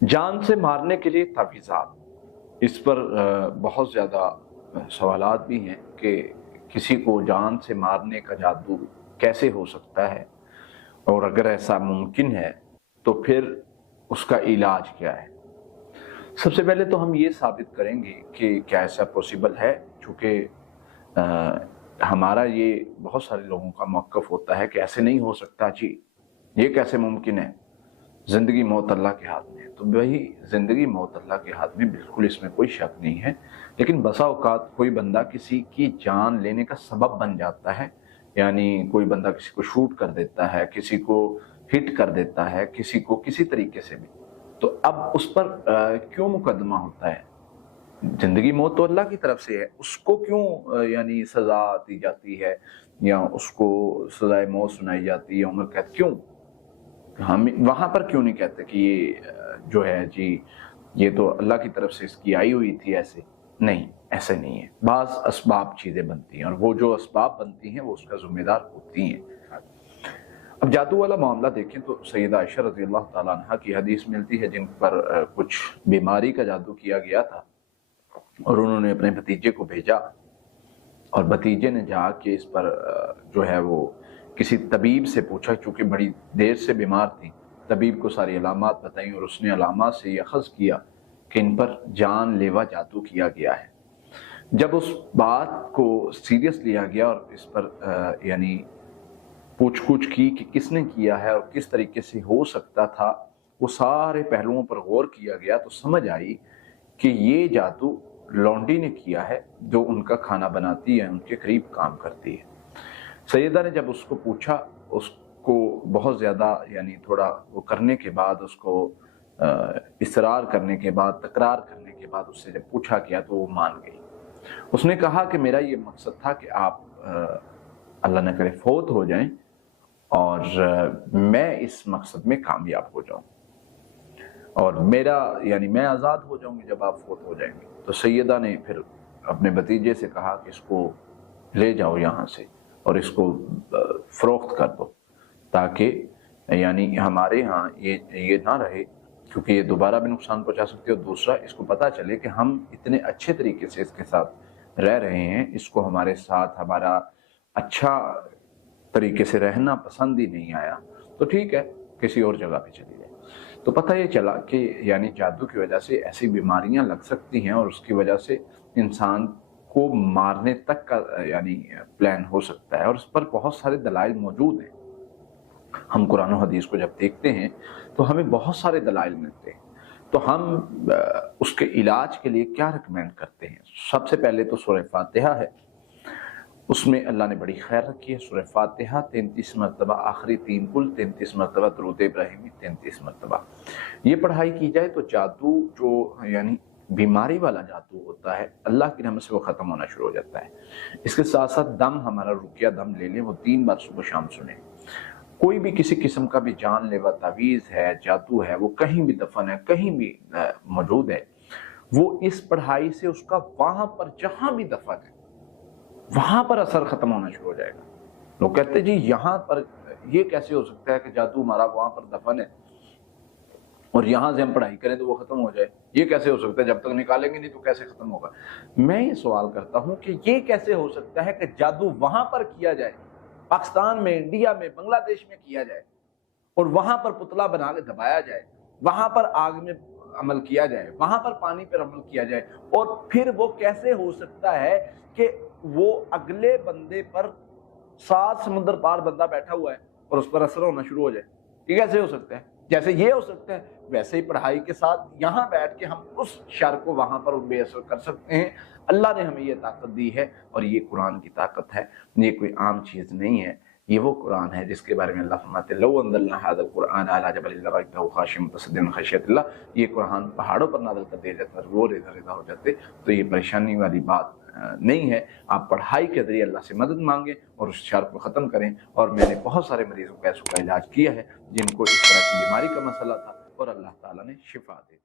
جان سے مارنے کے لیے تعویذات، اس پر بہت زیادہ سوالات بھی ہیں کہ کسی کو جان سے مارنے کا جادو کیسے ہو سکتا ہے، اور اگر ایسا ممکن ہے تو پھر اس کا علاج کیا ہے۔ سب سے پہلے تو ہم یہ ثابت کریں گے کہ کیا ایسا پاسبل ہے، چونکہ ہمارا یہ بہت سارے لوگوں کا موقف ہوتا ہے کہ ایسے نہیں ہو سکتا جی، یہ کیسے ممکن ہے، زندگی موت اللہ کے ہاتھ میں ہے۔ تو وہی زندگی موت اللہ کے ہاتھ میں، بالکل اس میں کوئی شک نہیں ہے، لیکن بسا اوقات کوئی بندہ کسی کی جان لینے کا سبب بن جاتا ہے، یعنی کوئی بندہ کسی کو شوٹ کر دیتا ہے، کسی کو ہٹ کر دیتا ہے، کسی کو کسی طریقے سے بھی، تو اب اس پر کیوں مقدمہ ہوتا ہے؟ زندگی موت تو اللہ کی طرف سے ہے، اس کو کیوں یعنی سزا دی جاتی ہے، یا اس کو سزائے موت سنائی جاتی ہے، عمر قید کیوں؟ ہم وہاں پر کیوں نہیں کہتے کہ یہ جو ہے جی یہ تو اللہ کی طرف سے اس کی آئی ہوئی تھی؟ ایسے نہیں، ایسے نہیں ہے۔ بعض اسباب چیزیں بنتی ہیں، اور وہ جو اسباب بنتی ہیں وہ اس کا ذمہ دار ہوتی ہیں۔ اب جادو والا معاملہ دیکھیں تو سیدہ عائشہ رضی اللہ تعالیٰ عنہ کی حدیث ملتی ہے، جن پر کچھ بیماری کا جادو کیا گیا تھا، اور انہوں نے اپنے بھتیجے کو بھیجا، اور بھتیجے نے جا کے اس پر جو ہے وہ کسی طبیب سے پوچھا، چونکہ بڑی دیر سے بیمار تھی، طبیب کو ساری علامات بتائیں، اور اس نے علامات سے یہ اخذ کیا کہ ان پر جان لیوا جادو کیا گیا ہے۔ جب اس بات کو سیریس لیا گیا اور اس پر یعنی پوچھ گچھ کی کہ کس نے کیا ہے اور کس طریقے سے ہو سکتا تھا، وہ سارے پہلوؤں پر غور کیا گیا، تو سمجھ آئی کہ یہ جادو لونڈی نے کیا ہے، جو ان کا کھانا بناتی ہے، ان کے قریب کام کرتی ہے۔ سیدہ نے جب اس کو پوچھا، اس کو بہت زیادہ یعنی تھوڑا وہ کرنے کے بعد، اس کو اصرار کرنے کے بعد، تکرار کرنے کے بعد اس سے جب پوچھا کیا تو وہ مان گئی۔ اس نے کہا کہ میرا یہ مقصد تھا کہ آپ اللہ نہ کرے فوت ہو جائیں، اور میں اس مقصد میں کامیاب ہو جاؤں، اور میرا یعنی میں آزاد ہو جاؤں گی جب آپ فوت ہو جائیں گے۔ تو سیدہ نے پھر اپنے بھتیجے سے کہا کہ اس کو لے جاؤ یہاں سے، اور اس کو فروخت کر دو، تاکہ یعنی ہمارے ہاں یہ نہ رہے، کیونکہ یہ دوبارہ بھی نقصان پہنچا سکتے ہو۔ دوسرا، اس کو پتہ چلے کہ ہم اتنے اچھے طریقے سے اس کے ساتھ رہ رہے ہیں، اس کو ہمارے ساتھ ہمارا اچھا طریقے سے رہنا پسند ہی نہیں آیا، تو ٹھیک ہے، کسی اور جگہ پہ چلی جائے۔ تو پتہ یہ چلا کہ یعنی جادو کی وجہ سے ایسی بیماریاں لگ سکتی ہیں، اور اس کی وجہ سے انسان کو مارنے تک کا یعنی پلان ہو سکتا ہے، اور اس پر بہت سارے دلائل موجود ہیں۔ ہم قرآن و حدیث کو جب دیکھتے ہیں تو ہمیں بہت سارے دلائل ملتے ہیں، تو ہم اس کے علاج کے لیے کیا ریکمینڈ کرتے ہیں؟ سب سے پہلے تو سورہ فاتحہ ہے، اس میں اللہ نے بڑی خیر رکھی ہے۔ سورہ فاتحہ 33 مرتبہ، آخری 3 کل 33 مرتبہ، درود ابراہیمی 33 مرتبہ یہ پڑھائی کی جائے تو جادو جو یعنی بیماری والا جادو ہوتا ہے، اللہ کی رحمت سے وہ ختم ہونا شروع ہو جاتا ہے۔ اس کے ساتھ ساتھ دم، ہمارا رقیہ دم لے لیں، وہ 3 بار صبح شام سنیں۔ کوئی بھی کسی قسم کا بھی جان لیوا تعویذ ہے، جادو ہے، وہ کہیں بھی دفن ہے، کہیں بھی موجود ہے، وہ اس پڑھائی سے اس کا وہاں پر جہاں بھی دفن ہے وہاں پر اثر ختم ہونا شروع ہو جائے گا۔ لوگ کہتے ہیں جی یہاں پر یہ کیسے ہو سکتا ہے کہ جادو ہمارا وہاں پر دفن ہے اور یہاں سے ہم پڑھائی کریں تو وہ ختم ہو جائے؟ یہ کیسے ہو سکتا ہے؟ جب تک نکالیں گے نہیں تو کیسے ختم ہوگا؟ میں یہ سوال کرتا ہوں کہ یہ کیسے ہو سکتا ہے کہ جادو وہاں پر کیا جائے، پاکستان میں، انڈیا میں، بنگلہ دیش میں کیا جائے، اور وہاں پر پتلا بنا کے دبایا جائے، وہاں پر آگ میں عمل کیا جائے، وہاں پر پانی پر عمل کیا جائے، اور پھر وہ کیسے ہو سکتا ہے کہ وہ اگلے بندے پر 7 سمندر پار بندہ بیٹھا ہوا ہے اور اس پر اثر ہونا شروع ہو جائے؟ یہ کیسے ہو سکتا ہے؟ جیسے یہ ہو سکتا ہے ویسے ہی پڑھائی کے ساتھ یہاں بیٹھ کے ہم اس شر کو وہاں پر بے اثر کر سکتے ہیں۔ اللہ نے ہمیں یہ طاقت دی ہے، اور یہ قرآن کی طاقت ہے، یہ کوئی عام چیز نہیں ہے۔ یہ وہ قرآن ہے جس کے بارے میں اللہ فرماتے ہیں لو انزلنا ھذا القرآن علی جبل لرأیتہ خاشعا متصدعا من خشیۃ اللہ، یہ قرآن پہاڑوں پر نازل کر دیا جاتا ہے، وہ ریزہ ہو جاتے، تو یہ پریشانی والی بات نہیں ہے۔ آپ پڑھائی کے ذریعے اللہ سے مدد مانگیں اور اس شر کو ختم کریں۔ اور میں نے بہت سارے مریضوں کا ایسا علاج کیا ہے جن کو اس طرح کی بیماری کا مسئلہ تھا، اور اللہ تعالیٰ نے شفا دی۔